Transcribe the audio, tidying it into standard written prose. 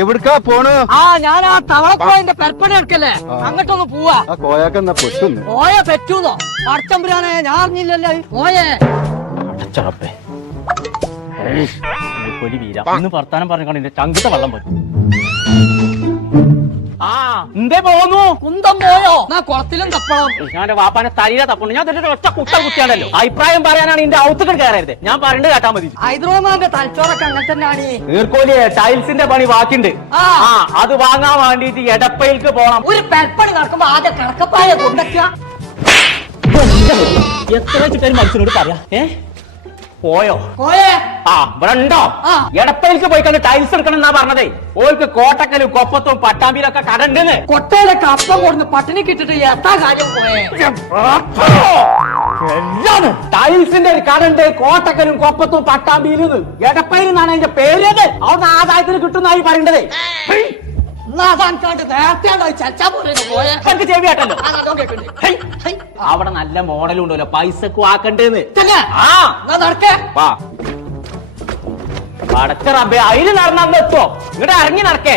എവിടുക്കാ പോണ്? ഞാൻ ആ തവളക്കോയന്റെ പെരപ്പണി എടുക്കല്ലേ, അങ്ങോട്ടൊന്ന് പോവാ. ആ കോയാക്കെന്നാ പൊട്ടുന്നു. കോയ പറ്റൂന്നോ? പടച്ചമ്പുരാനെ, ഞാൻ അറിഞ്ഞില്ലല്ലോ. കോയേ അടച്ചറപ്പേ പൊലി വീര ഇന്ന് വർത്താനം പറഞ്ഞാൽ എന്റെ ചങ്കത്തെ വെള്ളം പോയി. എന്തേ പോന്നു? കുന്തം പോയോ? എന്നാ കുളത്തിലും തപ്പണം. ഞാൻ വാപ്പാനെ തലയില തപ്പുണ്ട്. ഞാൻ ഒറ്റ കുട്ടൽ കുത്തിയാണല്ലോ. അഭിപ്രായം പറയാനാണ് എന്റെ ഔത്തുകൾ കയറരുത്. ഞാൻ പറയേണ്ടത് കേട്ടാ മതി. ഹൈദരാബാദിന്റെ തലച്ചോറൊക്കെ അങ്ങനെ തന്നെയാണ്. നീർക്കോലിയെ ടൈൽസിന്റെ പണി ബാക്കിണ്ട്. അത് വാങ്ങാൻ വേണ്ടിട്ട് എടപ്പയിലേക്ക് പോണം. ഒരു പെരപ്പണി നടക്കുമ്പോ ആദ്യം കിടക്കപ്പായ കൊണ്ടൊക്കെ എത്ര വെച്ചിട്ട് മനുഷ്യനോട് പറയാ. പോയോ? കോയേ ഇവിടെ ഉണ്ടോ? എടപ്പയിലേക്ക് പോയി കണ്ട് ടൈൽസ് എടുക്കണം എന്നാ പറഞ്ഞതേ. ഓർക്ക് കോട്ടക്കലും കൊപ്പത്തും പട്ടാമ്പിയിലൊക്കെ കടണ്ടെന്ന്. കൊട്ടയിലൊക്കെ അപ്പം കൊടുന്ന് പട്ടിണി കിട്ടിട്ട് എത്താ കാര്യം പോയേ. ടൈൽസിന്റെ ഒരു കടണ്ട് കോട്ടക്കലും കൊപ്പത്തും പട്ടാമ്പിയിലും. എടപ്പയിൽ നിന്നാണ് അതിന്റെ പേര്. അവിടെ ആദായത്തിന് കിട്ടുന്നായി പറയേണ്ടതേ. അവിടെ നല്ല മോഡലും ഉണ്ടല്ലോ, പൈസക്ക് വാക്കണ്ടേന്ന്. പടച്ച റബ്ബേ, അതില് നടന്നെത്തോ? ഇങ്ങോട്ട് ഇറങ്ങി നടക്കേ.